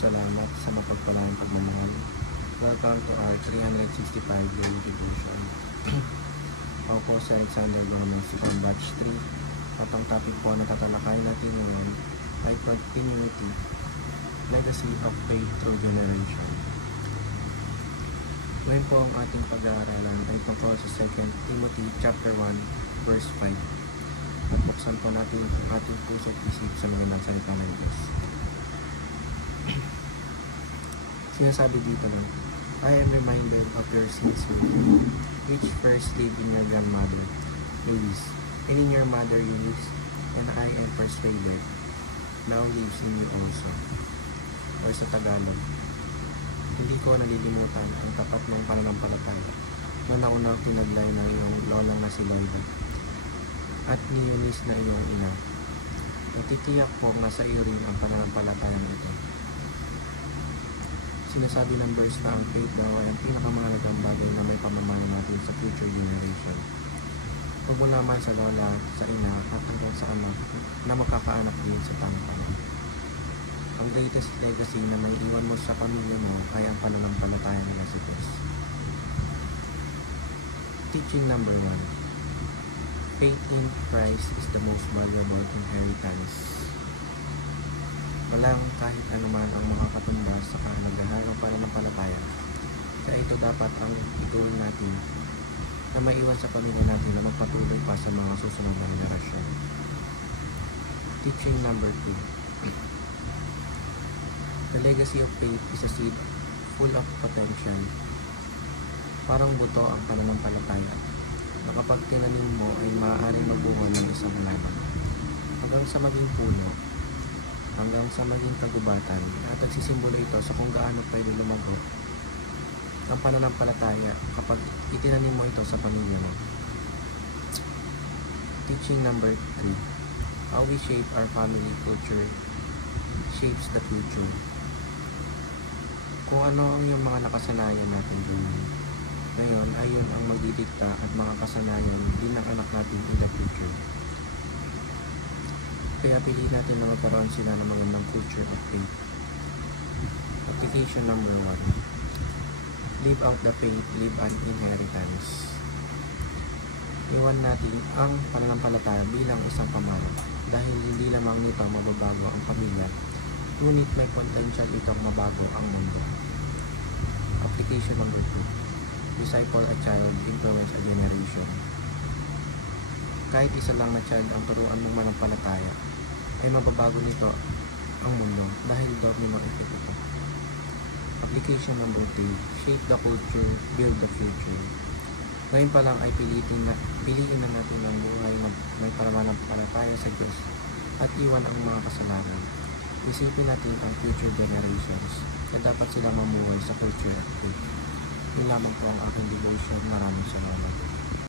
salamat sa mapagpalang pagmamahal. Welcome to our 365 daily devotion. Ako po si Alexander Gomez from Batch 3 at ang topic po na tatalakayin natin ngayon ay Continuity, Legacy of Faith Through Generation. Ngayon po ang ating pag-aaralan ay tungkol sa 2 Timothy chapter 1 verse 5. At buksan po natin ang ating puso at isip sa magandang salita ng Diyos. Sinasabi dito lang, I am reminded of your sincere, which first lived in your grandmother, Eunice, and in your mother Eunice, and I am persuaded, now lives in you also. Or sa Tagalog, hindi ko nalilimutan ang tapat ng pananampalataya na naunang tinaglay ng iyong lolang na si Loida at ni Eunice na iyong ina. Natitiyak po na sa iyo rin ang pananampalataya nito. Sinasabi ng verse na ang faith daw ay ang pinakamahalagang bagay na may pamamana natin sa future generation. Magmula man sa lola, sa ina, at hanggang sa anak na makakaanak din sa tangkalan. Ang greatest legacy na may iwan mo sa pamilya mo ay ang pananampalataya nila si Christ. Teaching number 1. Faith in Christ is the most valuable inheritance. Walang kahit anuman ang makakatumbas sa kahalagahan ng pananampalataya. Kaya ito dapat ang goal natin na maiwan sa pamilya natin na magpatuloy pa sa mga susunod na henerasyon. Teaching number 2. The legacy of faith is a seed full of potential. Parang buto ang pananampalataya na kapag tinanim mo ay maaaring magbunga ng isang halaman hanggang sa maging puno, hanggang sa maging kagubatan, at nagsisimbolo ito sa kung gaano pwede lumago ang pananampalataya kapag itinanim mo ito sa pamilya mo. Teaching number 3. How we shape our family culture shapes the future. Kung ano ang yung mga nakasanayan natin ngayon ay yun ang magdidikta at mga kasanayan din ng anak natin in the future. Kaya piliin natin na magkaroon sila ng magandang culture of faith. Application number 1. Live out the faith, live an inheritance. Iwan natin ang pananampalataya bilang isang pamana dahil hindi lamang nito mababago ang pamilya, ngunit may potential itong mabago ang mundo. Application number 2. Disciple a child, influence a generation. Kahit isa lang na child ang turuan mong manampalataya, ay mababago nito ang mundo dahil domino effect ito. Application number 3. Shape the culture, build the future. Ngayon pa lang ay piliin na natin ang buhay na may pananampalataya sa Diyos at iwan ang mga kasalanan. Isipin natin ang future generations na dapat silang mamuhay sa culture of faith. Yun lamang po ang aking devotion. Maraming salamat.